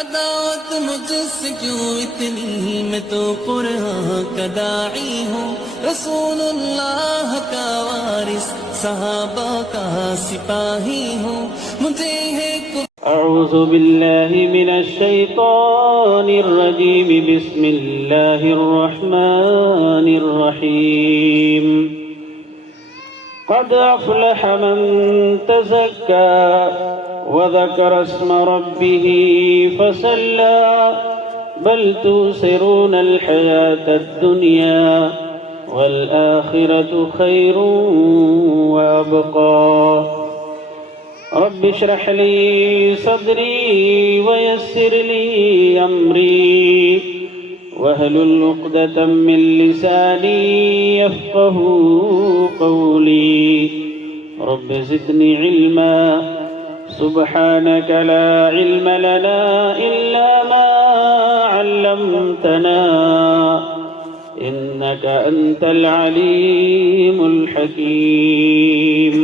عداوت مجھ سے کیوں اتنی، میں تو قرآن کا داعی ہوں، رسول اللہ کا وارث، صحابہ کا سپاہی ہوں، مجھے ہے اعوذ باللہ من الشیطان الرجیم، بسم اللہ الرحمن الرحیم۔ قد افلح من تزکى وذكر اسم ربه فصلى بل تؤثرون الحياة الدنيا والآخرة خير وأبقى۔ رب اشرح لي صدري ويسر لي أمري واحلل عقدة من لساني يفقهوا قولي۔ رب زدني علما سبحانك لا علم لنا إلا ما علمتنا إنك أنت العليم الحكيم۔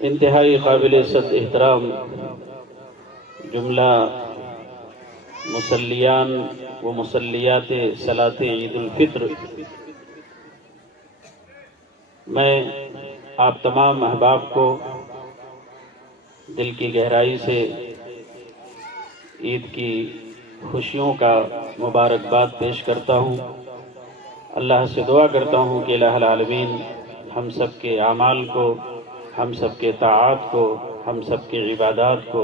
انتہائی قابل عزت احترام جملہ مسلیان و مسلیات صلاۃ عید الفطر، میں آپ تمام احباب کو دل کی گہرائی سے عید کی خوشیوں کا مبارکباد پیش کرتا ہوں۔ اللہ سے دعا کرتا ہوں کہ الہ العالمین ہم سب کے اعمال کو، ہم سب کے طاعات کو، ہم سب کے عبادات کو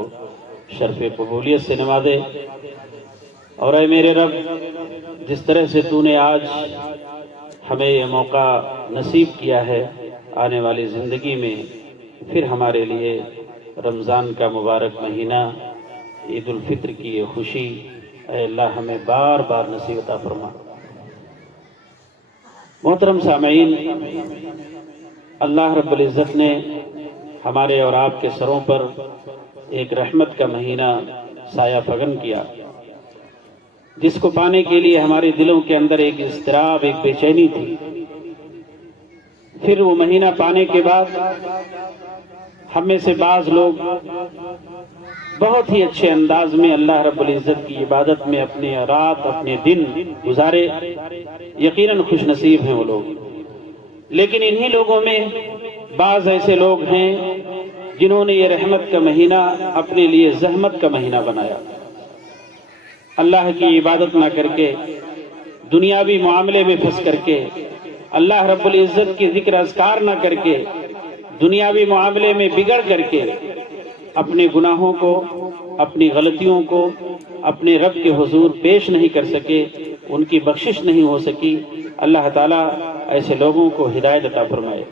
شرف قبولیت سے نوازے۔ اور اے میرے رب، جس طرح سے تو نے آج ہمیں یہ موقع نصیب کیا ہے، آنے والی زندگی میں پھر ہمارے لیے رمضان کا مبارک مہینہ، عید الفطر کی یہ خوشی، اے اللہ ہمیں بار بار نصیب عطا فرما۔ محترم سامعین، اللہ رب العزت نے ہمارے اور آپ کے سروں پر ایک رحمت کا مہینہ سایہ فگن کیا، جس کو پانے کے لیے ہمارے دلوں کے اندر ایک اضطراب، ایک بے چینی تھی۔ پھر وہ مہینہ پانے کے بعد ہم میں سے بعض لوگ بہت ہی اچھے انداز میں اللہ رب العزت کی عبادت میں اپنے رات، اپنے دن گزارے۔ یقیناً خوش نصیب ہیں وہ لوگ، لیکن انہی لوگوں میں بعض ایسے لوگ ہیں جنہوں نے یہ رحمت کا مہینہ اپنے لیے زحمت کا مہینہ بنایا۔ اللہ کی عبادت نہ کر کے، دنیاوی معاملے میں پھنس کر کے، اللہ رب العزت کی ذکر اذکار نہ کر کے، دنیاوی معاملے میں بگڑ کر کے اپنے گناہوں کو، اپنی غلطیوں کو اپنے رب کے حضور پیش نہیں کر سکے، ان کی بخشش نہیں ہو سکی۔ اللہ تعالیٰ ایسے لوگوں کو ہدایت عطا فرمائے۔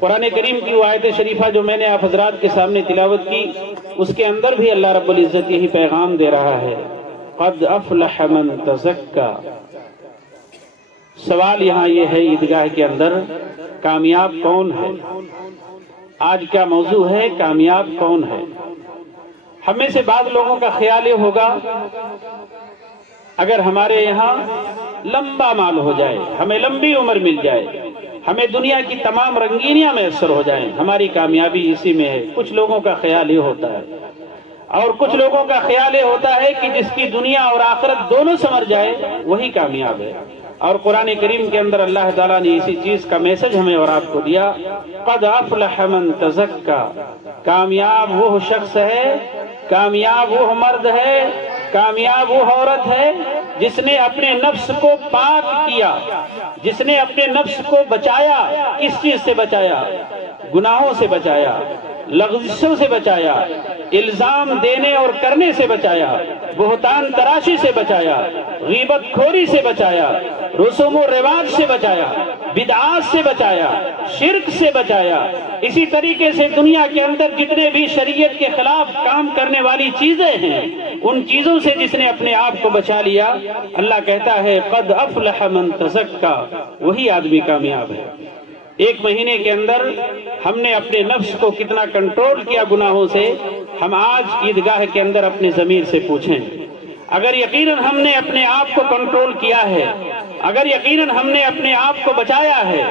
قرآن کریم کی وہ آیت شریفہ جو میں نے آپ حضرات کے سامنے تلاوت کی، اس کے اندر بھی اللہ رب العزت یہی پیغام دے رہا ہے، قد افلح من تزکا۔ سوال یہاں یہ ہے عیدگاہ کے اندر، کامیاب کون ہے؟ آج کا موضوع ہے کامیاب کون ہے۔ ہم میں سے بعض لوگوں کا خیال یہ ہوگا اگر ہمارے یہاں لمبا مال ہو جائے، ہمیں لمبی عمر مل جائے، ہمیں دنیا کی تمام رنگینیاں میسر ہو جائیں، ہماری کامیابی اسی میں ہے۔ کچھ لوگوں کا خیال یہ ہوتا ہے، اور کچھ لوگوں کا خیال یہ ہوتا ہے کہ جس کی دنیا اور آخرت دونوں سنور جائے وہی کامیاب ہے۔ اور قرآن کریم کے اندر اللہ تعالیٰ نے اسی چیز کا میسج ہمیں اور آپ کو دیا، قد افلح من تزکا۔ کامیاب وہ شخص ہے، کامیاب وہ مرد ہے، کامیاب وہ عورت ہے جس نے اپنے نفس کو پاک کیا، جس نے اپنے نفس کو بچایا۔ کس چیز سے بچایا؟ گناہوں سے بچایا، لغزشوں سے بچایا، الزام دینے اور کرنے سے بچایا، بہتان تراشی سے بچایا، غیبت خوری سے بچایا، رسوم و رواج سے بچایا، بدعات سے بچایا، شرک سے بچایا۔ اسی طریقے سے دنیا کے اندر جتنے بھی شریعت کے خلاف کام کرنے والی چیزیں ہیں، ان چیزوں سے جس نے اپنے آپ کو بچا لیا، اللہ کہتا ہے قد افلح من تزکا، وہی آدمی کامیاب ہے۔ ایک مہینے کے اندر ہم نے اپنے نفس کو کتنا کنٹرول کیا گناہوں سے، ہم آج عیدگاہ کے اندر اپنے ضمیر سے پوچھیں۔ اگر یقیناً ہم نے اپنے آپ کو کنٹرول کیا ہے، اگر یقیناً ہم نے اپنے آپ کو بچایا ہے،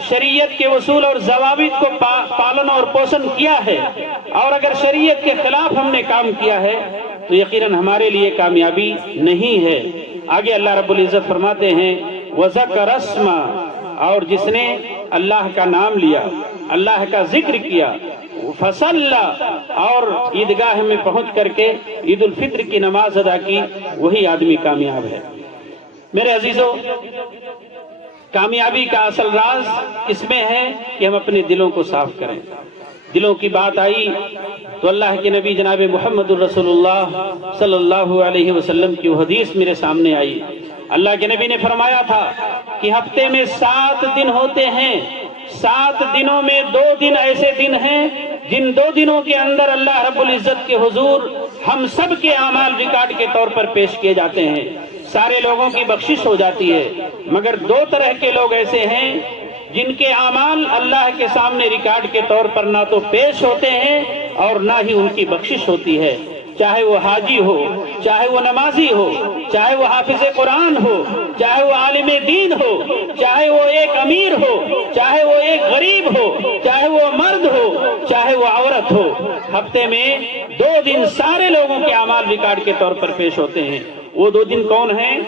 شریعت کے اصول اور ضوابط کو پالن اور پوشن کیا ہے، اور اگر شریعت کے خلاف ہم نے کام کیا ہے تو یقیناً ہمارے لیے کامیابی نہیں ہے۔ آگے اللہ رب العزت فرماتے ہیں وَذَكَرَ اسْمَ، اور جس نے اللہ کا نام لیا، اللہ کا ذکر کیا، فَصَلَّى، اور عیدگاہ میں پہنچ کر کے عید الفطر کی نماز ادا کی، وہی آدمی کامیاب ہے۔ میرے عزیزو، کامیابی کا اصل راز اس میں ہے کہ ہم اپنے دلوں کو صاف کریں۔ دلوں کی بات آئی تو اللہ کے نبی جناب محمد الرسول اللہ صلی اللہ علیہ وسلم کی حدیث میرے سامنے آئی۔ اللہ کے نبی نے فرمایا تھا کہ ہفتے میں 7 دن ہوتے ہیں، 7 دنوں میں 2 دن ایسے دن ہیں جن 2 دنوں کے اندر اللہ رب العزت کے حضور ہم سب کے اعمال ریکارڈ کے طور پر پیش کیے جاتے ہیں، سارے لوگوں کی بخشش ہو جاتی ہے، مگر 2 طرح کے لوگ ایسے ہیں جن کے اعمال اللہ کے سامنے ریکارڈ کے طور پر نہ تو پیش ہوتے ہیں اور نہ ہی ان کی بخشش ہوتی ہے، چاہے وہ حاجی ہو، چاہے وہ نمازی ہو، چاہے وہ حافظ قرآن ہو، چاہے وہ عالم دین ہو، چاہے وہ ایک امیر ہو، چاہے وہ ایک غریب ہو، چاہے وہ مرد ہو، چاہے وہ عورت ہو، ہفتے میں 2 دن سارے لوگوں کے اعمال ریکارڈ کے طور پر پیش ہوتے ہیں۔ وہ 2 دن کون ہیں؟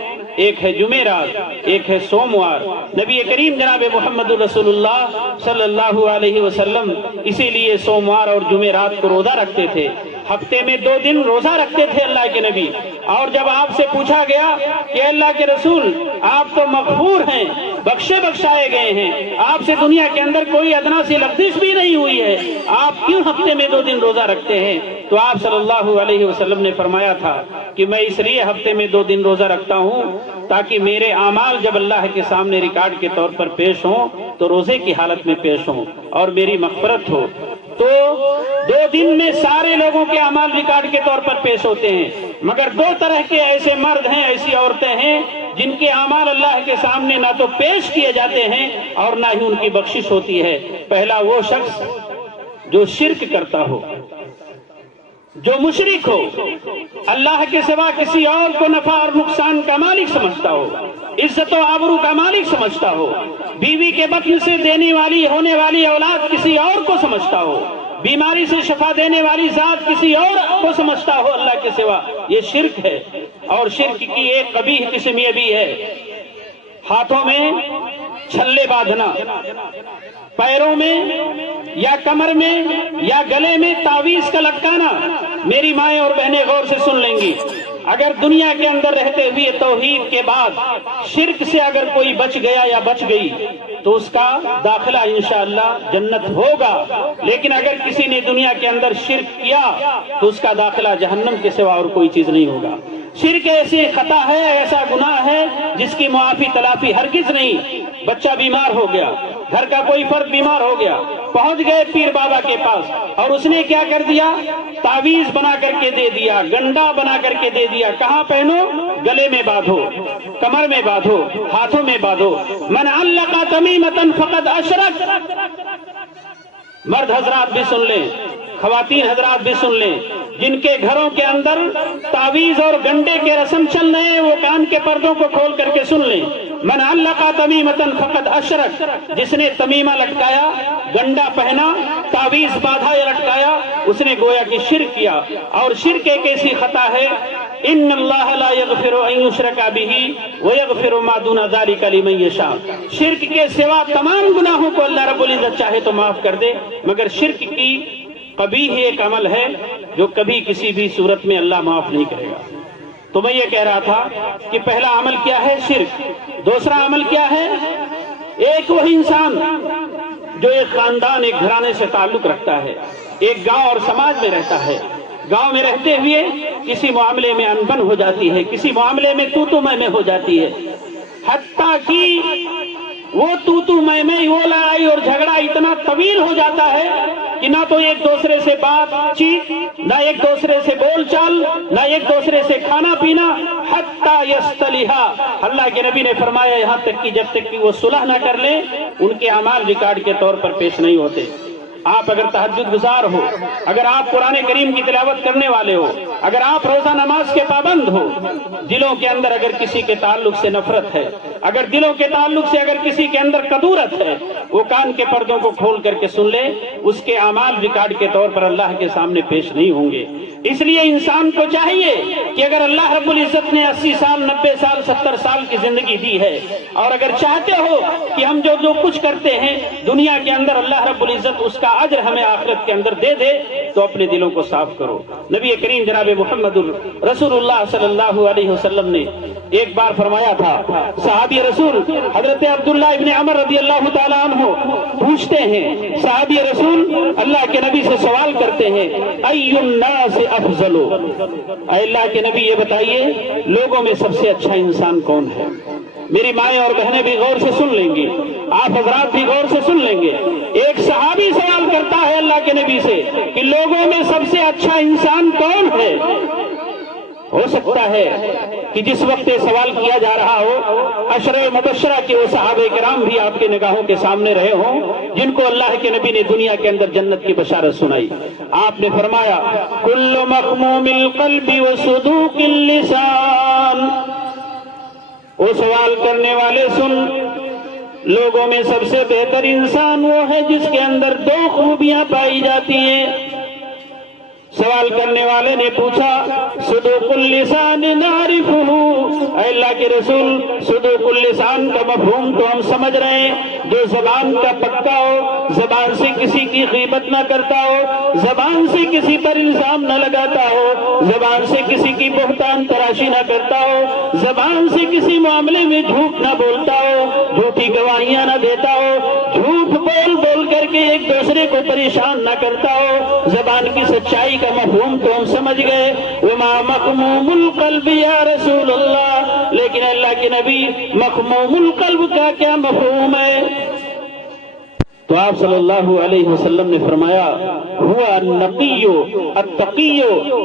ایک ہے جمعرات، ایک ہے سوموار۔ نبی کریم جناب محمد رسول اللہ صلی اللہ علیہ وسلم اسی لیے سوموار اور جمعرات کو روزہ رکھتے تھے، ہفتے میں 2 دن روزہ رکھتے تھے اللہ کے نبی۔ اور جب آپ سے پوچھا گیا کہ اللہ کے رسول آپ تو مغفور ہیں، بخشے بخشائے گئے ہیں، آپ سے دنیا کے اندر کوئی ادنا سی لغزش بھی نہیں ہوئی ہے، آپ کیوں ہفتے میں 2 دن روزہ رکھتے ہیں؟ تو آپ صلی اللہ علیہ وسلم نے فرمایا تھا کہ میں اس لیے ہفتے میں 2 دن روزہ رکھتا ہوں تاکہ میرے اعمال جب اللہ کے سامنے ریکارڈ کے طور پر پیش ہوں تو روزے کی حالت میں پیش ہوں اور میری مغفرت ہو۔ تو 2 دن میں سارے لوگوں کے اعمال ریکارڈ کے طور پر پیش ہوتے ہیں، مگر 2 طرح کے ایسے مرد ہیں، ایسی عورتیں ہیں جن کے اعمال اللہ کے سامنے نہ تو پیش کیے جاتے ہیں اور نہ ہی ان کی بخشش ہوتی ہے۔ پہلا وہ شخص جو شرک کرتا ہو، جو مشرک ہو، اللہ کے سوا کسی اور کو نفع اور نقصان کا مالک سمجھتا ہو، عزت و آبرو کا مالک سمجھتا ہو، بیوی کے بطن سے ہونے والی اولاد کسی اور کو سمجھتا ہو، بیماری سے شفا دینے والی ذات کسی اور کو سمجھتا ہو اللہ کے سوا، یہ شرک ہے۔ اور شرک کی ایک قبیح قسم یہ بھی ہے، ہاتھوں میں چھلے باندھنا، پیروں میں یا کمر میں یا گلے میں تعویذ کا لٹکانا۔ میری مائیں اور بہنیں غور سے سن لیں گی، اگر دنیا کے اندر رہتے ہوئے توحید کے بعد شرک سے اگر کوئی بچ گیا یا بچ گئی تو اس کا داخلہ انشاءاللہ جنت ہوگا، لیکن اگر کسی نے دنیا کے اندر شرک کیا تو اس کا داخلہ جہنم کے سوا اور کوئی چیز نہیں ہوگا۔ شرک ایسی خطا ہے، ایسا گناہ ہے جس کی معافی تلافی ہرگز نہیں۔ بچہ بیمار ہو گیا، گھر کا کوئی فرد بیمار ہو گیا، پہنچ گئے پیر بابا کے پاس اور اس نے کیا کر دیا؟ تعویذ بنا کر کے دے دیا، گنڈا بنا کر کے دے دیا۔ کہاں پہنو؟ گلے میں باندھو، کمر میں باندھو، ہاتھوں میں باندھو۔ من علق تمیمۃ فقد اشرک۔ مرد حضرات بھی سن لیں، خواتین حضرات بھی سن لیں، جن کے گھروں کے اندر تعویذ اور گنڈے کے رسم چل رہے ہیں وہ کان کے پردوں کو کھول کر کے سن لیں۔ من علق تمیمۃ فقد اشرک، جس نے تمیمہ لٹکایا، گنڈا پہنا، تعویذ باندھا یا لٹکایا، اس نے گویا کہ شرک کیا۔ اور شرک ایک ایسی خطا ہے، ان اللہ لا یغفر ان یشرک بہ ویغفر ما دون ذلک لمن یشاء۔ شرک کے سوا تمام گناہوں کو اللہ رب العزت چاہے تو معاف کر دے، مگر شرک کی قبیح ایک عمل ہے جو کبھی کسی بھی صورت میں اللہ معاف نہیں کرے گا۔ تو میں یہ کہہ رہا تھا کہ پہلا عمل کیا ہے؟ شرک۔ دوسرا عمل کیا ہے؟ ایک وہ انسان جو ایک خاندان، ایک گھرانے سے تعلق رکھتا ہے، ایک گاؤں اور سماج میں رہتا ہے، گاؤں میں رہتے ہوئے کسی معاملے میں انبن ہو جاتی ہے، کسی معاملے میں تو میں ہو جاتی ہے، حتیٰ کہ وہ تو میں وہ لڑائی اور جھگڑا اتنا طویل ہو جاتا ہے کہ نہ تو ایک دوسرے سے بات چیت، نہ ایک دوسرے سے بول چال، نہ ایک دوسرے سے کھانا پینا، حتیٰ یستلیحا۔ اللہ کے نبی نے فرمایا یہاں تک کہ جب تک کہ وہ صلح نہ کر لیں ان کے اعمال ریکارڈ کے طور پر پیش نہیں ہوتے۔ آپ اگر تہجد گزار ہو، اگر آپ قرآن کریم کی تلاوت کرنے والے ہو، اگر آپ روزہ نماز کے پابند ہو، دلوں کے اندر اگر کسی کے تعلق سے نفرت ہے، اگر دلوں کے تعلق سے اگر کسی کے اندر کدورت ہے وہ کان کے پردوں کو کھول کر کے سن لے، اس کے اعمال ریکارڈ کے طور پر اللہ کے سامنے پیش نہیں ہوں گے۔ اس لیے انسان کو چاہیے کہ اگر اللہ رب العزت نے 80 سال 90 سال 70 سال کی زندگی دی ہے اور اگر چاہتے ہو کہ ہم جو کچھ کرتے ہیں دنیا کے اندر اللہ رب العزت اس کا اجر ہمیں آخرت کے اندر دے دے، تو اپنے دلوں کو صاف کرو۔ نبی کریم جناب محمد رسول اللہ صلی اللہ علیہ وسلم نے ایک بار فرمایا تھا، صحابی رسول حضرت عبداللہ ابن عمر رضی اللہ تعالیٰ عنہ پوچھتے ہیں، صحابی رسول اللہ کے نبی سے سوال کرتے ہیں، ای الناس افضل، اے اللہ کے نبی یہ بتائیے لوگوں میں سب سے اچھا انسان کون ہے؟ میری مائیں اور بہنیں بھی غور سے سن لیں گی، آپ حضرات بھی غور سے سن لیں گے۔ ایک صحابی سوال کرتا ہے اللہ کے نبی سے کہ لوگوں میں سب سے اچھا انسان کون ہے؟ ہو سکتا ہے کہ جس وقت یہ سوال کیا جا رہا ہو عشرہ مبشرہ کے وہ صحابہ کرام بھی آپ کے نگاہوں کے سامنے رہے ہوں جن کو اللہ کے نبی نے دنیا کے اندر جنت کی بشارت سنائی۔ آپ نے فرمایا، کل مخموم القلب وصدوق اللسان، وہ سوال کرنے والے سن، لوگوں میں سب سے بہتر انسان وہ ہے جس کے اندر 2 خوبیاں پائی جاتی ہیں۔ سوال کرنے والے نے پوچھا، صدوق اللسان نعرفہ، اے اللہ کے رسول صدوق اللسان کا مفہوم تو ہم سمجھ رہے ہیں، جو زبان کا پکا ہو، زبان سے کسی کی غیبت نہ کرتا ہو، زبان سے کسی پر الزام نہ لگاتا ہو، زبان سے کسی کی بہتان تراشی نہ کرتا ہو، زبان سے کسی معاملے میں جھوٹ نہ بولتا ہو، جھوٹی گواہیاں نہ دیتا ہو، جھوٹ بول بول کر کے ایک دوسرے کو پریشان نہ کرتا ہو، زبان کی سچائی کا مفہوم تو ہم سمجھ گئے، وما مخموم القلب یا رسول اللہ، لیکن اللہ کے نبی مخموم القلب کا کیا مفہوم ہے؟ تو آپ صلی اللہ علیہ وسلم نے فرمایا، ہوا النقی التقی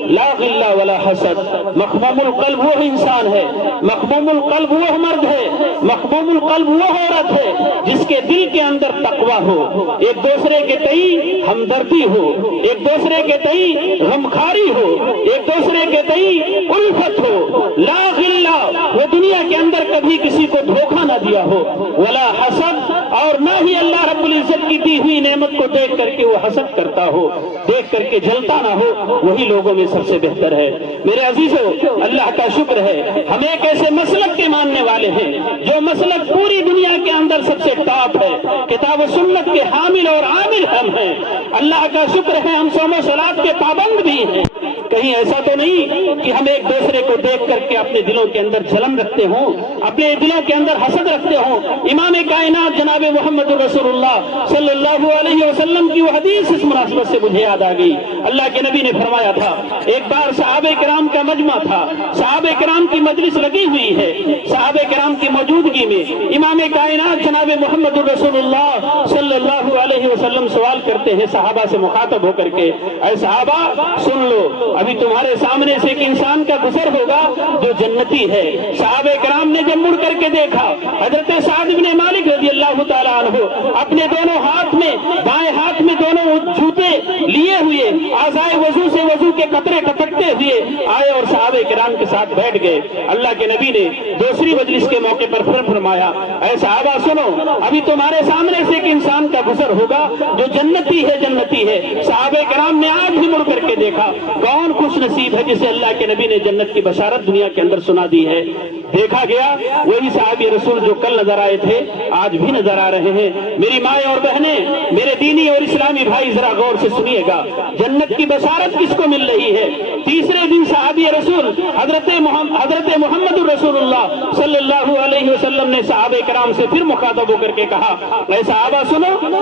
لا غل ولا حسد، مخموم القلب وہ انسان ہے، مخموم القلب وہ مرد ہے، مخموم القلب وہ عورت ہے جس کے دل کے اندر تقوی ہو، ایک دوسرے کے تئیں ہمدردی ہو، ایک دوسرے کے تئیں غمخاری ہو، ایک دوسرے کے تئیں الفت ہو، لا غل، وہ دنیا کے اندر کبھی کسی کو دھوکہ نہ دیا ہو، ولا حسد، اور نہ ہی اللہ رب العزت کی دی ہوئی نعمت کو دیکھ کر کے وہ حسد کرتا ہو، دیکھ کر کے جلتا نہ ہو، وہی لوگوں میں سب سے بہتر ہے۔ میرے عزیزو، اللہ کا شکر ہے ہم ایک ایسے مسلک کے ماننے والے ہیں جو مسلک پوری دنیا کے اندر سب سے ٹاپ ہے، کتاب و سنت کے حامل اور عامل ہم ہیں۔ اللہ کا شکر ہے ہم صوم و صلاۃ کے پابند بھی ہیں۔ کہیں ایسا تو نہیں کہ ہم ایک دوسرے کو دیکھ کر کے اپنے دلوں کے اندر جلن رکھتے ہوں، اپنے دلوں کے اندر حسد رکھتے ہوں۔ امام کائنات جناب محمد رسول اللہ صلی اللہ علیہ وسلم کی وہ حدیث اس مناسبت سے مجھے یاد آ گئی۔ اللہ کے نبی نے فرمایا تھا، ایک بار صحابہ کرام کا مجمع تھا، صحابہ کرام کی مجلس لگی ہوئی ہے، صحابہ کرام کی موجودگی میں امام کائنات جناب محمد رسول اللہ صلی اللہ علیہ وسلم سوال کرتے ہیں صحابہ سے مخاطب ہو کر کے، اے صحابہ سن لو، ابھی تمہارے سامنے سے ایک انسان کا گزر ہوگا جو جنتی ہے۔ صحابہ کرام نے جب مڑ کر کے دیکھا، حضرت سعد بن مالک رضی اللہ تعالیٰ عنہ اپنے دونوں ہاتھ میں، بائیں ہاتھ میں دونوں جوتے لیے ہوئے، اعضائے وضو سے وضو کے قطرے ٹپکتے ہوئے آئے اور صحابہ کرام کے ساتھ بیٹھ گئے۔ اللہ کے نبی نے دوسری مجلس کے موقع پر پھر فرمایا، اے صحابہ سنو، ابھی تمہارے سامنے سے ایک انسان کا گزر ہوگا جو جنتی ہے، جنتی ہے۔ صحابہ کرام نے آج بھی مڑ کر کے دیکھا، کون خوش نصیب ہے جسے اللہ کے نبی نے جنت کی بشارت دنیا کے اندر سنا دی ہے۔ دیکھا گیا وہی صحابی رسول جو کل نظر آئے تھے آج بھی نظر آ رہے ہیں۔ میری مائیں اور بہنیں، میرے دینی اور اسلامی بھائی ذرا غور سے سنیے گا، جنت کی بشارت کس کو مل رہی ہے؟ تیسرے دن صحابی رسول حضرت محمد رسول اللہ صلی اللہ علیہ وسلم نے صحابہ کرام سے پھر مخاطب ہو کر کے کہا، اے صحابہ سنو،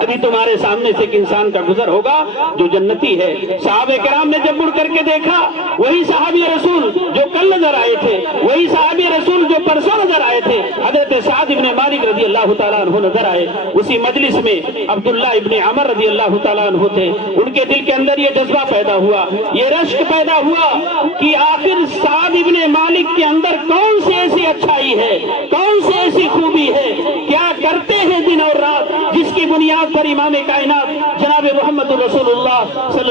ابھی تمہارے سامنے سے ایک انسان کا گزر ہوگا جو جنتی ہے۔ صحابہ کرام نے جب مڑ کر کے دیکھا، وہی صحابی رسول جو کل نظر آئے تھے، وہی صحابی رسول جو پرسوں نظر آئے تھے، حضرت سعد بن مالک رضی اللہ تعالیٰ عنہ نظر آئے۔ اسی مجلس میں عبداللہ ابن عمر رضی اللہ تعالیٰ عنہ تھے، ان کے دل کے اندر یہ جذبہ پیدا ہوا، یہ رشک پیدا ہوا کہ آخر سعد ابن مالک کے اندر کون سی ایسی اچھائی ہے، کون سی ایسی خوبی ہے، کیا کرتے ہیں دن اور رات جس کی بنیاد پر امام کائنات جناب محمد رسول اللہ صلی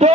2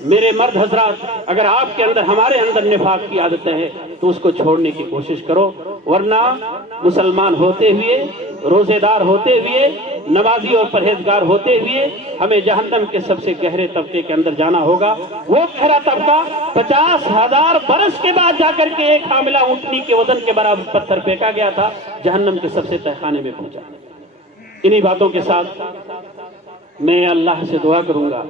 میرے مرد حضرات، اگر آپ کے اندر ہمارے اندر نفاق کی عادتیں ہیں تو اس کو چھوڑنے کی کوشش کرو، ورنہ مسلمان ہوتے ہوئے، روزے دار ہوتے ہوئے، نمازی اور پرہیزگار ہوتے ہوئے ہمیں جہنم کے سب سے گہرے طبقے کے اندر جانا ہوگا۔ وہ گہرا طبقہ 50,000 برس کے بعد جا کر کے ایک حاملہ اونٹنی کے وزن کے برابر پتھر پھینکا گیا تھا، جہنم کے سب سے تہہ خانے میں پہنچا۔ انہی باتوں کے ساتھ میں اللہ سے دعا کروں گا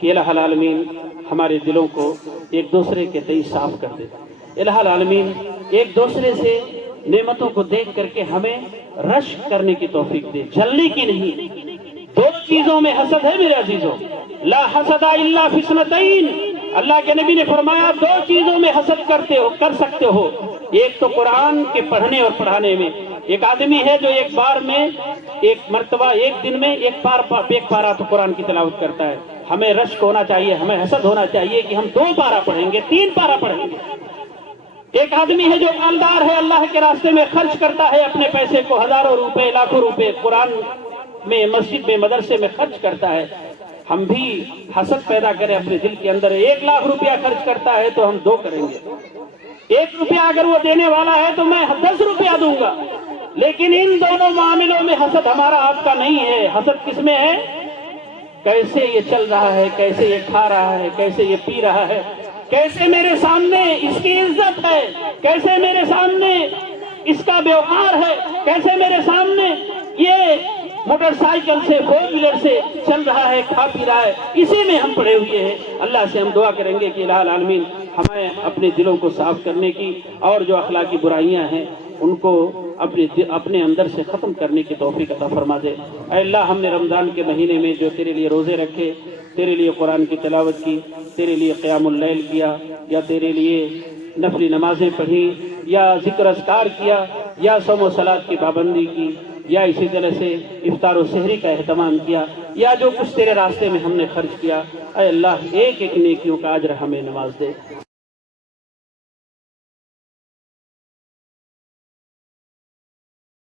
کہ الہ العالمین ہمارے دلوں کو ایک دوسرے کے تئیں صاف کر دے۔ الہ العالمین ایک دوسرے سے نعمتوں کو دیکھ کر کے ہمیں رشک کرنے کی توفیق دے، جلنے کی نہیں۔ دو چیزوں میں حسد ہے میرے عزیزوں، لا حسد الا فی اثنتین۔ اللہ کے نبی نے فرمایا دو چیزوں میں حسد کر سکتے ہو، ایک تو قرآن کے پڑھنے اور پڑھانے میں۔ ایک آدمی ہے جو ایک بار میں، ایک مرتبہ، ایک دن میں ایک پارہ تو قرآن کی تلاوت کرتا ہے۔ ہمیں رشک ہونا چاہیے، ہمیں حسد ہونا چاہیے کہ ہم 2 پارہ پڑھیں گے، 3 پارہ پڑھیں گے۔ ایک آدمی ہے جو مالدار ہے، اللہ کے راستے میں خرچ کرتا ہے اپنے پیسے کو، ہزاروں روپے، لاکھوں روپے قرآن میں، مسجد میں، مدرسے میں خرچ کرتا ہے۔ ہم بھی حسد پیدا کریں اپنے دل کے اندر، 1 لاکھ روپیہ خرچ کرتا ہے تو ہم 2 کریں گے، 1 روپیہ اگر وہ دینے والا ہے تو میں 10 روپیہ دوں گا۔ لیکن ان دونوں معاملوں میں حسد ہمارا آپ کا نہیں ہے۔ حسد کس میں ہے؟ کیسے یہ چل رہا ہے، کیسے یہ کھا رہا ہے، کیسے یہ پی رہا ہے، کیسے میرے سامنے اس کی عزت ہے، کیسے میرے سامنے اس کا ویوہار ہے، کیسے میرے سامنے یہ موٹر سائیکل سے، 4 ویلر سے چل رہا ہے، کھا پی رہا ہے، اسی میں ہم پڑے ہوئے ہیں۔ اللہ سے ہم دعا کریں گے کہ الہ العالمین ہمیں اپنے دلوں کو صاف کرنے کی اور جو اخلاقی برائیاں ہیں ان کو اپنے اندر سے ختم کرنے کی توفیق عطا فرما دے۔ اے اللہ، ہم نے رمضان کے مہینے میں جو تیرے لیے روزے رکھے، تیرے لیے قرآن کی تلاوت کی، تیرے لیے قیام اللیل کیا، یا تیرے لیے نفلی نمازیں پڑھی، یا ذکر اذکار کیا، یا صوم و صلات کی پابندی کی، یا اسی طرح سے افطار و سحری کا اہتمام کیا، یا جو کچھ تیرے راستے میں ہم نے خرچ کیا، اے اللہ ایک ایک نیکیوں کا اجر ہمیں نواز دے۔